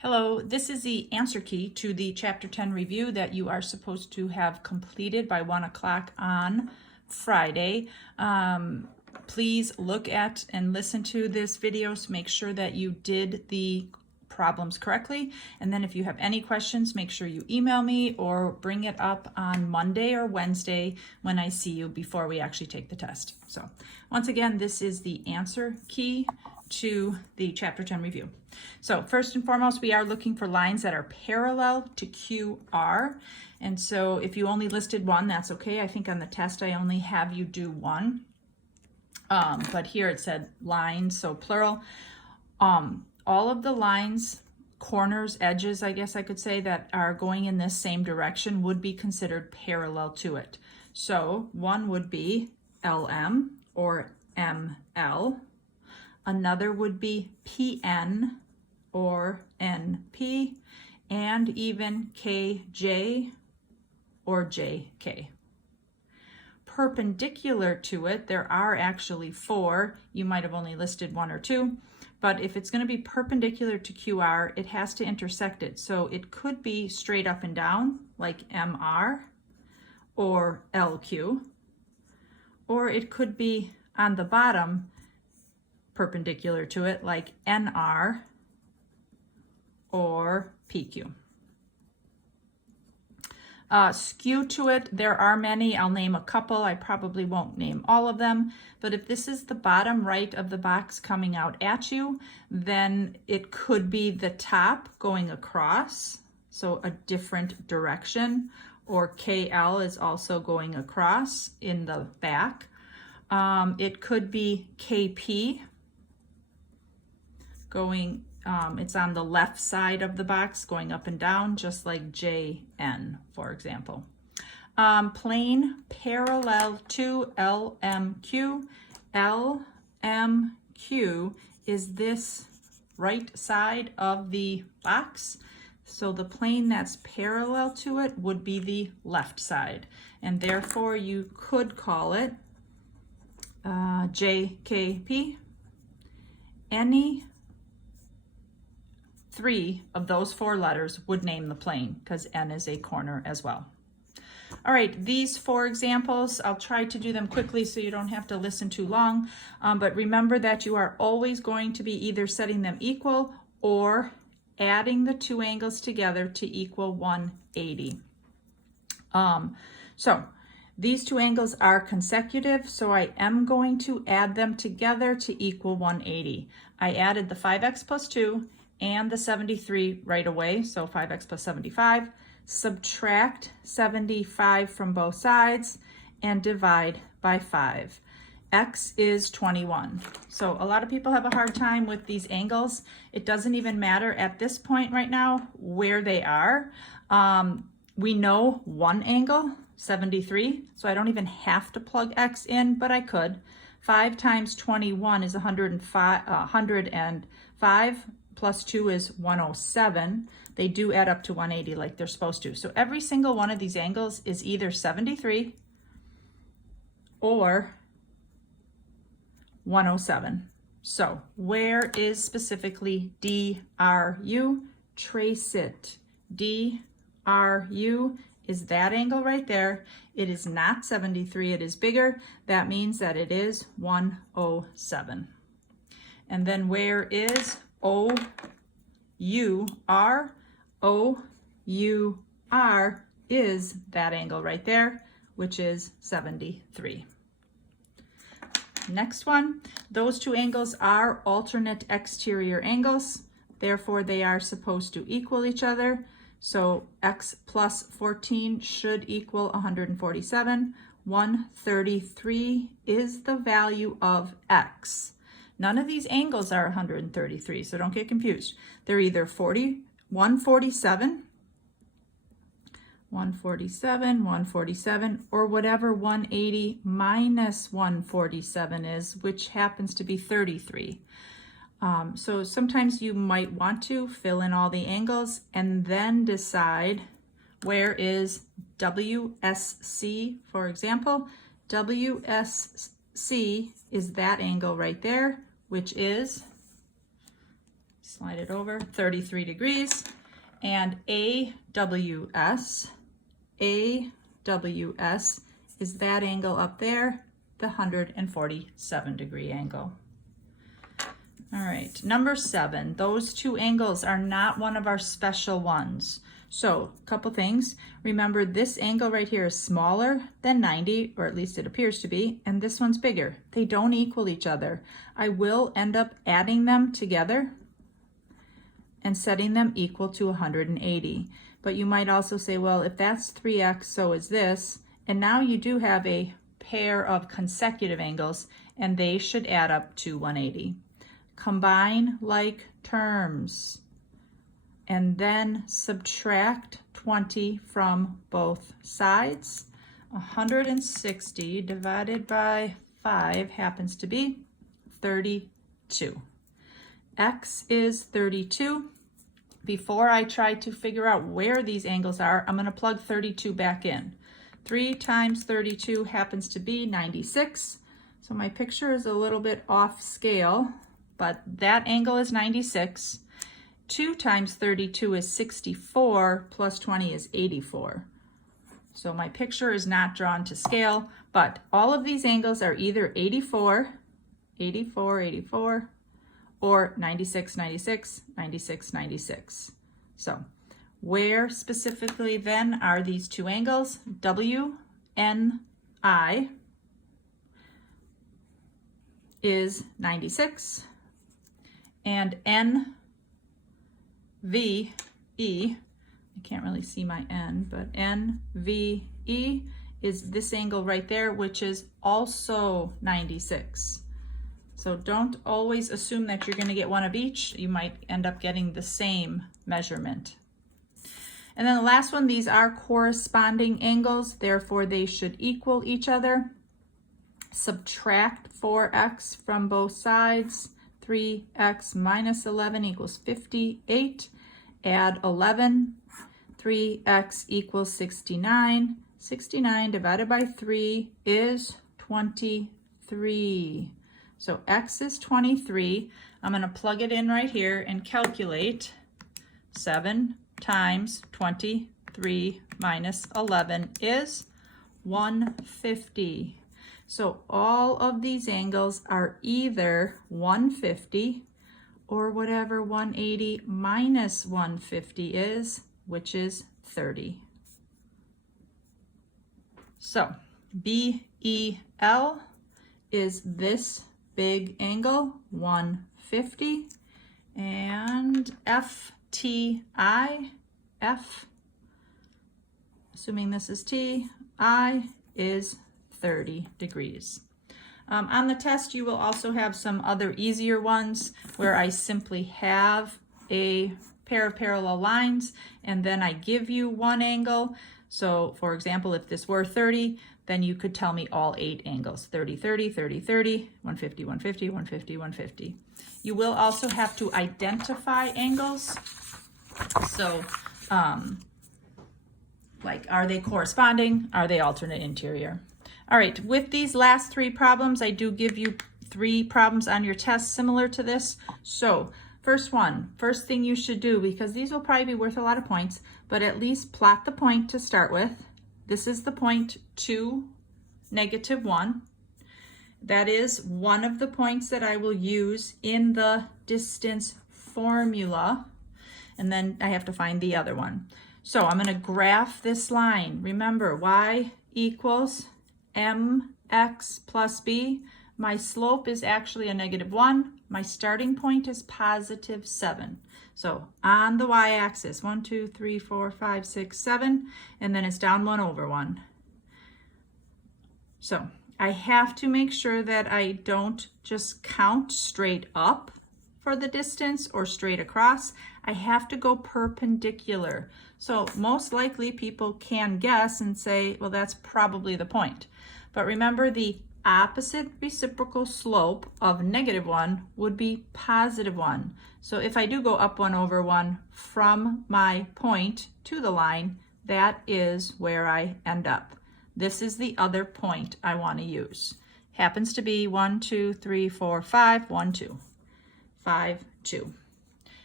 Hello, this is the answer key to the Chapter 10 review that you are supposed to have completed by 1 o'clock on Friday. Please look at and listen to this video to make sure that you did the problems correctly. And then if you have any questions, make sure you email me or bring it up on Monday or Wednesday when I see you before we actually take the test. So once again, this is the answer key to the Chapter 10 review. So first and foremost, we are looking for lines that are parallel to QR. And so if you only listed one, that's okay. I think on the test, I only have you do one. But here it said lines, so plural. All of the lines, corners, edges, I guess I could say, that are going in this same direction would be considered parallel to it. So one would be LM or ML. Another would be PN or NP, and even KJ or JK. Perpendicular to it, there are actually four. You might have only listed one or two, but if it's going to be perpendicular to QR, it has to intersect it. So it could be straight up and down, like MR or LQ, or it could be on the bottom, perpendicular to it, like NR or PQ. Skew to it, there are many. I'll name a couple. I probably won't name all of them, but if this is the bottom right of the box coming out at you, then it could be the top going across, so a different direction, or KL is also going across in the back. It could be KP going, it's on the left side of the box going up and down, just like JN, for example. Plane parallel to LMQ. LMQ is this right side of the box. So the plane that's parallel to it would be the left side. And therefore you could call it JKP. Any three of those four letters would name the plane because N is a corner as well. All right, these four examples, I'll try to do them quickly so you don't have to listen too long, but remember that you are always going to be either setting them equal or adding the two angles together to equal 180. So these two angles are consecutive, so I am going to add them together to equal 180. I added the 5x plus 2 and the 73 right away, so 5x plus 75. Subtract 75 from both sides and divide by 5. X is 21. So a lot of people have a hard time with these angles. It doesn't even matter at this point right now where they are. We know one angle, 73, so I don't even have to plug X in, but I could. 5 times 21 is 105, plus 2 is 107. They do add up to 180 like they're supposed to. So every single one of these angles is either 73 or 107. So where is specifically DRU? Trace it. DRU is that angle right there. It is not 73, it is bigger. That means that it is 107. And then where is OUR? OUR is that angle right there, which is 73. Next one, those two angles are alternate exterior angles. Therefore, they are supposed to equal each other. So X plus 14 should equal 147. 133 is the value of X. None of these angles are 133, so don't get confused. They're either 147, 147, or whatever 180 minus 147 is, which happens to be 33. So sometimes you might want to fill in all the angles and then decide where is WSC, for example. WSC is that angle right there, which is slide it over, 33 degrees. And AWS is that angle up there, the 147 degree angle. All right, number 7, those two angles are not one of our special ones. So a couple things. Remember, this angle right here is smaller than 90, or at least it appears to be, and this one's bigger. They don't equal each other. I will end up adding them together and setting them equal to 180. But you might also say, well, if that's 3x, so is this. And now you do have a pair of consecutive angles, and they should add up to 180. Combine like terms, and then subtract 20 from both sides. 160 divided by 5 happens to be 32. X is 32. Before I try to figure out where these angles are, I'm going to plug 32 back in. 3 times 32 happens to be 96. So my picture is a little bit off scale, but that angle is 96. 2 times 32 is 64, plus 20 is 84. So my picture is not drawn to scale, but all of these angles are either 84, 84, 84, or 96, 96, 96, 96. So where specifically then are these two angles? WNI is 96, and NVE, I can't really see my N, but NVE is this angle right there, which is also 96. So don't always assume that you're going to get one of each. You might end up getting the same measurement. And then the last one, these are corresponding angles, therefore they should equal each other. Subtract 4x from both sides. 3x minus 11 equals 58. Add 11. 3x equals 69. 69 divided by 3 is 23. So x is 23. I'm going to plug it in right here and calculate. 7 times 23 minus 11 is 150. So all of these angles are either 150 or whatever 180 minus 150 is, which is 30. So BEL is this big angle, 150, and FTI, F, assuming this is T, I is 30 degrees. On the test, you will also have some other easier ones where I simply have a pair of parallel lines and then I give you one angle. So for example, if this were 30, then you could tell me all 8 angles, 30, 30, 30, 30, 150, 150, 150, 150. You will also have to identify angles. So like, are they corresponding? Are they alternate interior? All right, with these last 3 problems, I do give you 3 problems on your test similar to this. So first thing you should do, because these will probably be worth a lot of points, but at least plot the point to start with. This is the point 2, -1. That is one of the points that I will use in the distance formula. And then I have to find the other one. So I'm going to graph this line. Remember, y equals mx plus b. My slope is actually a -1. My starting point is +7. So on the y-axis, 1, 2, 3, 4, 5, 6, 7, and then it's down 1 over 1. So I have to make sure that I don't just count straight up for the distance or straight across. I have to go perpendicular. So most likely people can guess and say, well, that's probably the point. But remember, the opposite reciprocal slope of -1 would be +1. So if I do go up 1 over 1 from my point to the line, that is where I end up. This is the other point I want to use. Happens to be 1, 2, 3, 4, 5, 1, 2, 5, 2.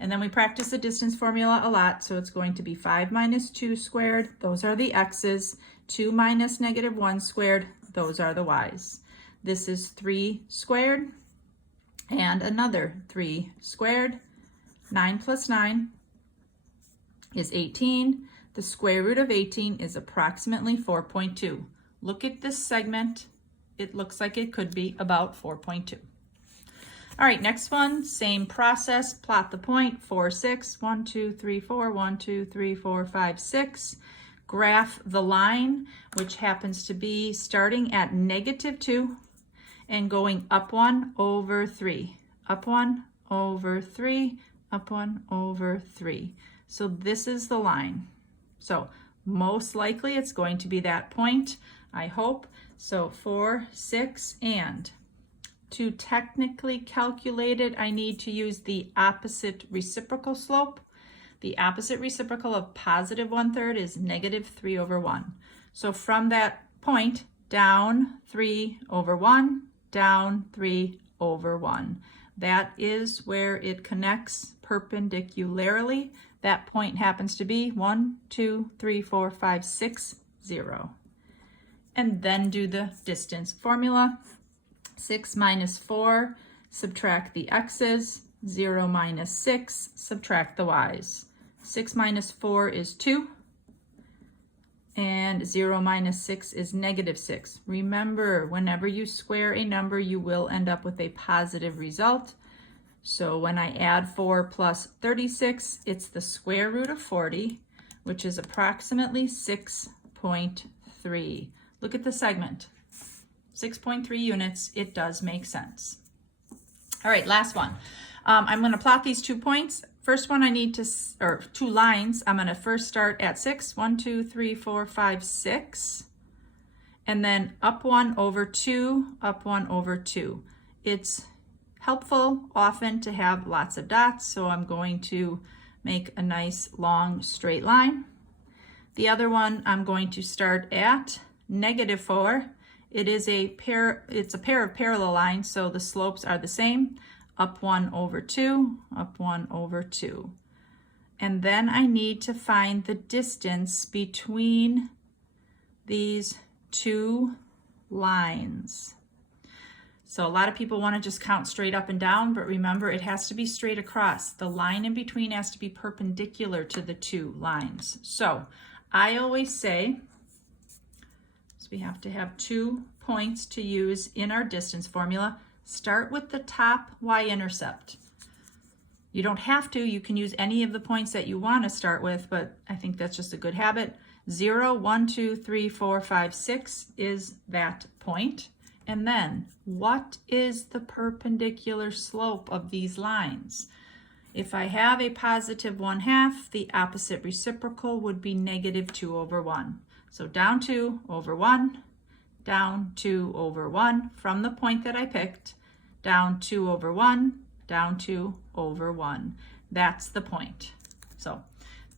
And then we practice the distance formula a lot, so it's going to be 5 minus 2 squared, those are the x's, 2 minus negative 1 squared, those are the y's. This is 3 squared, and another 3 squared. 9 plus 9 is 18. The square root of 18 is approximately 4.2. Look at this segment. It looks like it could be about 4.2. All right, next one, same process. Plot the point, 4, 6, 1, 2, 3, 4, 1, 2, 3, 4, 5, 6. Graph the line, which happens to be starting at -2 and going up 1 over 3. Up 1 over 3, up 1 over 3. So this is the line. So most likely it's going to be that point, I hope. So 4, 6, and to technically calculate it, I need to use the opposite reciprocal slope. The opposite reciprocal of positive 1/3 is -3 over 1. So from that point, down 3 over 1, down 3 over 1. That is where it connects perpendicularly. That point happens to be 1, 2, 3, 4, 5, 6, 0. And then do the distance formula. 6 minus 4, subtract the x's. 0 minus 6, subtract the y's. 6 minus 4 is 2. And 0 minus 6 is -6. Remember, whenever you square a number, you will end up with a positive result. So when I add 4 plus 36, it's the square root of 40, which is approximately 6.3. Look at the segment. 6.3 units, it does make sense. All right, last one. I'm going to plot these 2 points. First one I need to, or 2 lines, I'm going to first start at 6. 1, 2, 3, 4, 5, 6. And then up 1 over 2, up 1 over 2. It's helpful often to have lots of dots, so I'm going to make a nice long straight line. The other one I'm going to start at -4. It's a pair of parallel lines, so the slopes are the same. Up 1 over 2, up 1 over 2. And then I need to find the distance between these 2 lines. So a lot of people want to just count straight up and down, but remember it has to be straight across. The line in between has to be perpendicular to the 2 lines. So I always say, so we have to have 2 points to use in our distance formula. Start with the top y-intercept. You don't have to, you can use any of the points that you want to start with, but I think that's just a good habit. 0, 1, 2, 3, 4, 5, 6 is that point. And then, what is the perpendicular slope of these lines? If I have a positive 1/2, the opposite reciprocal would be -2 over 1. So down 2 over 1, down 2 over 1 from the point that I picked, down 2 over 1, down 2 over 1. That's the point. So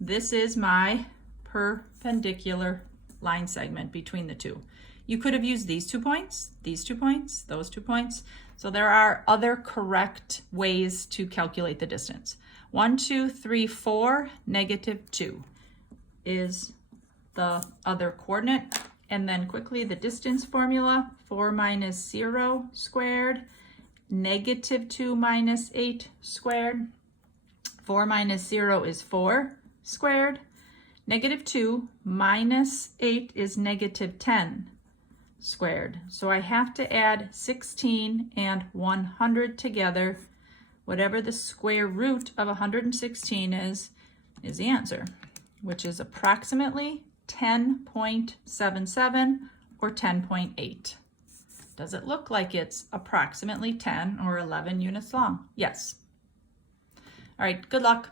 this is my perpendicular line segment between the 2. You could have used these 2 points, these 2 points, those 2 points. So there are other correct ways to calculate the distance. 1, 2, 3, 4, -2 is the other coordinate. And then quickly the distance formula, 4 minus 0 squared, -2 minus 8 squared. 4 minus 0 is 4 squared. -2 minus 8 is -10 squared. So I have to add 16 and 100 together. Whatever the square root of 116 is the answer, which is approximately 10.77 or 10.8. Does it look like it's approximately 10 or 11 units long? Yes. All right, good luck.